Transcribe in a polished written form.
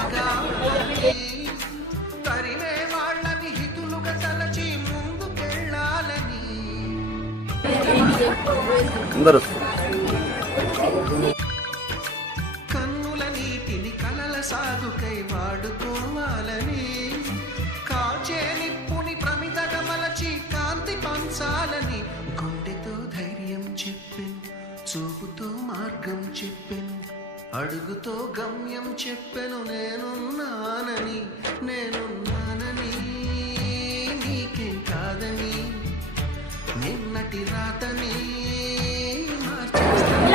ఎదగాలని తరిమే వాళ్ళని హితులుగా తలచి ముందుకెళ్ళాలని కన్నుల నీటిని కలల సాగుకై వాడుకోవాలని కాచే నిప్పుని ప్రమిదగా మలచి కాంతి పంచాలని గుండెతో ధైర్యం చెప్పెను చూపుతో మార్గం చెప్పెను అడుగుతో గమ్యం చెప్పెను నేనున్నానని నీకేం కాదని నిన్నటి రాతని మార్చేస్తాను.